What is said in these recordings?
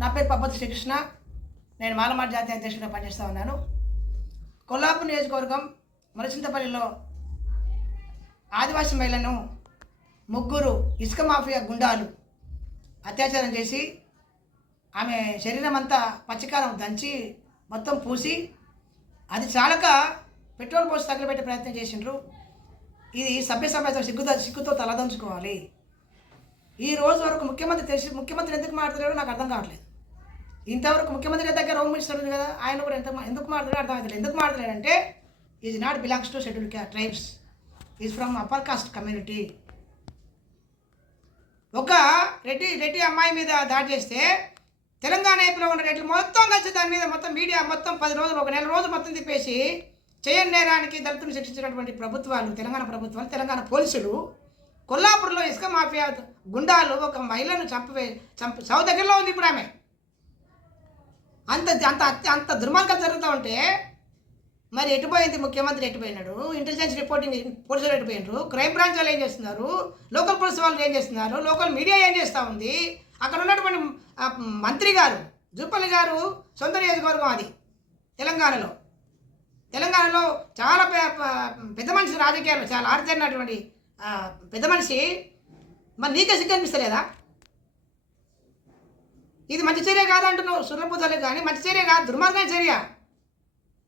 నా పేరు పబ్బతి శ్రీకృష్ణ. నేను మాలమాటి జాతీయ అధ్యక్షుడిగా పనిచేస్తూ ఉన్నాను. కొల్లాపూర్ నియోజకవర్గం మరచింతపల్లిలో ఆదివాసీ మహిళను ముగ్గురు ఇసుక మాఫియా గుండాలు అత్యాచారం చేసి ఆమె శరీరం అంతా పచ్చికారం దంచి మొత్తం పూసి అది చాలక పెట్రోల్ పోసి తగలబెట్టే ప్రయత్నం చేసిండ్రు. ఇది సభ్య సమాజం సిగ్గుతో సిగ్గుతో తలదంచుకోవాలి. ఈ రోజు వరకు ముఖ్యమంత్రి తెలిసి ముఖ్యమంత్రి ఎందుకు మాట్లాడారో నాకు అర్థం కావట్లేదు. ఇంతవరకు ముఖ్యమంత్రి దగ్గర హోమ్ మినిస్టర్ ఉంది కదా ఆయన కూడా ఎంత ఎందుకు మాట్లాడారో అర్థం అవుతుంది ఎందుకు మాట్లాడారంటే is not belongs to schedule tribes is from upper caste community ఒక రెడ్డి రెడ్డి అమ్మాయి మీద దాడి చేస్తే తెలంగాణ ఏపీలో ఉన్న రెడ్లు మొత్తం కలిసి దాని మీద మొత్తం మీడియా మొత్తం పది రోజులు ఒక నెల రోజులు మొత్తం తిప్పేసి చేయని నేరానికి దళితులను శిక్షించినటువంటి ప్రభుత్వాలు తెలంగాణ ప్రభుత్వాలు తెలంగాణ పోలీసులు కొల్లాపూర్లో ఇసుక మాఫియా గుండాలు ఒక మహిళను చంపవే చంప సౌ దగ్గరలో ఉంది ఇప్పుడు ఆమె. అంత అంత అంత దుర్మార్గం జరుగుతూ ఉంటే మరి ఎటుపోయింది ముఖ్యమంత్రి ఎటుపోయినాడు ఇంటెలిజెన్స్ రిపోర్టింగ్ పోలీసులు ఎటుపోయినారు క్రైమ్ బ్రాంచ్ వాళ్ళు ఏం చేస్తున్నారు? లోకల్ పోలీస్ వాళ్ళు ఏం చేస్తున్నారు? లోకల్ మీడియా ఏం చేస్తూ ఉంది? అక్కడ ఉన్నటువంటి మంత్రి గారు జూపల్లి గారు సొంత నియోజకవర్గం అది తెలంగాణలో. తెలంగాణలో చాలా పెద్ద మనిషి రాజకీయాలు చాలా ఆడుతున్నటువంటి పెద్ద మనిషి. మరి నీకే సిగ్గు అనిపిస్తలేదా? ఇది మంచి చర్య కాదంటున్నావు సుర్రపూజలే కానీ మంచి చర్య కాదు దుర్మార్గమైన చర్య.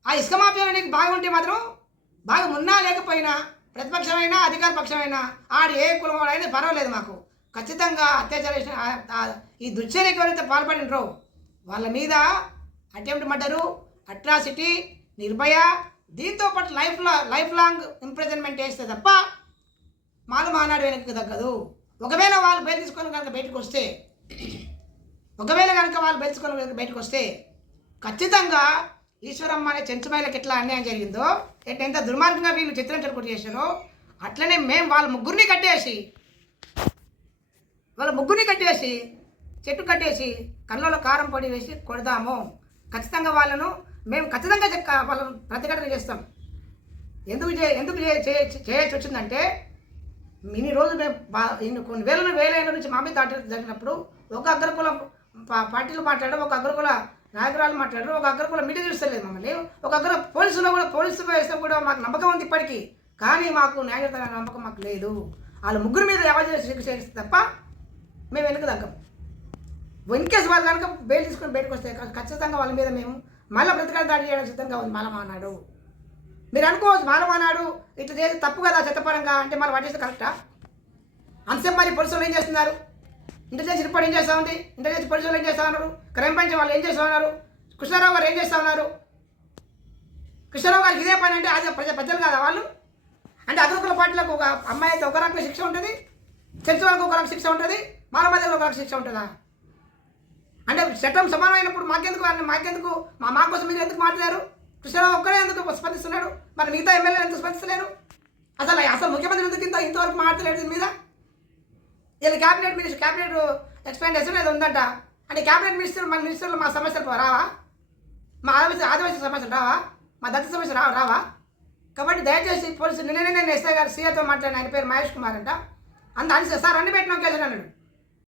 ఆ ఇసుక మాఫియాలో నీకు బాగా ఉంటే మాత్రం బాగా ఉన్నా లేకపోయినా ప్రతిపక్షమైనా అధికార పక్షమైనా ఆడు ఏ కులం వాడైనా పర్వాలేదు మాకు. ఖచ్చితంగా అత్యాచార ఈ దుశ్చర్యకి ఎవరైతే పాల్పడినరో వాళ్ళ మీద అటెంప్ట్ మర్డరు అట్రాసిటీ నిర్భయ దీంతో పాటు లైఫ్ లా లైఫ్ లాంగ్ ఇంప్రెజన్మెంట్ వేస్తే తప్ప మాలు మానాడు వెనక్కి తగ్గదు. ఒకవేళ వాళ్ళు బయట తీసుకొని కనుక బయటకు వస్తే ఒకవేళ కనుక వాళ్ళు పెంచుకొని బయటకు వస్తే ఖచ్చితంగా ఈశ్వరమ్మ అనే చెంచుమైలకు ఎట్లా అన్యాయం జరిగిందో ఎట్లా ఎంత దుర్మార్గంగా వీళ్ళు చిత్రం కొట్టి చేశారో అట్లనే మేము వాళ్ళ ముగ్గురిని కట్టేసి వాళ్ళ ముగ్గురిని కట్టేసి చెట్టు కట్టేసి కళ్ళలో కారం పొడి వేసి కొడదాము. ఖచ్చితంగా వాళ్ళను మేము ఖచ్చితంగా చెక్క వాళ్ళను ప్రతిఘటన చేస్తాం. ఎందుకు చే ఎందుకు చే- చేయొచ్చు వచ్చిందంటే ఇన్ని రోజులు మేము కొన్ని వేల వేల నుంచి మా మీద దాటి జరిగినప్పుడు ఒక అగ్రకులం పార్టీలు మాట్లాడడం ఒక అగ్రకుల నాయకురాలు మాట్లాడరు ఒక అగ్రకుల మీడియా చూస్తలేదు మమ్మల్ని. ఒక అగ్ర పోలీసులో కూడా పోలీసు వ్యవస్థ కూడా మాకు నమ్మకం ఉంది ఇప్పటికీ. కానీ మాకు న్యాయత నమ్మకం మాకు లేదు. వాళ్ళ ముగ్గురు మీద ఎవరు చేస్తే తప్ప మేము వెనుక తగ్గం. ఇన్ కేసు వాళ్ళు కనుక బెయిల్ తీసుకొని బయటకు వస్తే ఖచ్చితంగా వాళ్ళ మీద మేము మళ్ళీ బ్రతకాలు దాడి చేయడం సిద్ధంగా ఉంది మాలమానాడు మీరు అనుకోవచ్చు మానవానాడు ఇట్లా చేసి తప్పు కదా చట్టపరంగా అంటే మరి వాటి కరెక్టా? అంతసేపు మరి పోలీసులు ఏం చేస్తున్నారు? ఇంటెలిజెన్స్ రిపోర్ట్ ఏం చేస్తా ఉంది? చేసి పోలీసులు ఏం చేస్తా ఉన్నారు? క్రైమ్ బ్రాంచ్ వాళ్ళు ఏం చేస్తా ఉన్నారు? కృష్ణారావు గారు ఏం చేస్తా ఉన్నారు? కృష్ణారావు గారికి ఇదే పని అంటే అదే ప్రజ పెద్దలు కాదా వాళ్ళు? అంటే అగ్రకుల పార్టీలకు ఒక అమ్మాయి అయితే ఒక రకమైన శిక్ష ఉంటుంది. చర్చ వాళ్ళకి ఒక రకం శిక్ష ఉంటుంది. మానవాళ్ళకి ఒక రకం శిక్ష ఉంటుందా? అంటే చట్టం సమానమైనప్పుడు మాకెందుకు ఆయన మాకెందుకు మా మా కోసం మీరు ఎందుకు మాట్లాడారు? కృష్ణారావు ఒక్కడే ఎందుకు స్పందిస్తున్నాడు? మరి మిగతా ఎమ్మెల్యేలు ఎందుకు స్పందిస్తలేరు? అసలు అసలు ముఖ్యమంత్రి ఎందుకు ఇంత ఇంతవరకు మాట్లాడలేదు దీని మీద? వీళ్ళు క్యాబినెట్ మినిస్టర్ క్యాబినెట్ ఎక్స్పాండ్ చేసిన ఏదో ఉందంట. అంటే క్యాబినెట్ మినిస్టర్ మన మినిస్టర్లు మా సమస్యలు రావా? మా ఆదివాసీ ఆదివాసీ సమస్యలు రావా? మా దళిత సమస్యలు రావా రావా? కాబట్టి దయచేసి పోలీసు నిన్ననే నేను ఎస్ఐ గారు సీఏతో మాట్లాడిన ఆయన పేరు మహేష్ కుమార్ అంట. అంత అని సార్ అన్ని పెట్టిన కేసులు అన్నాడు.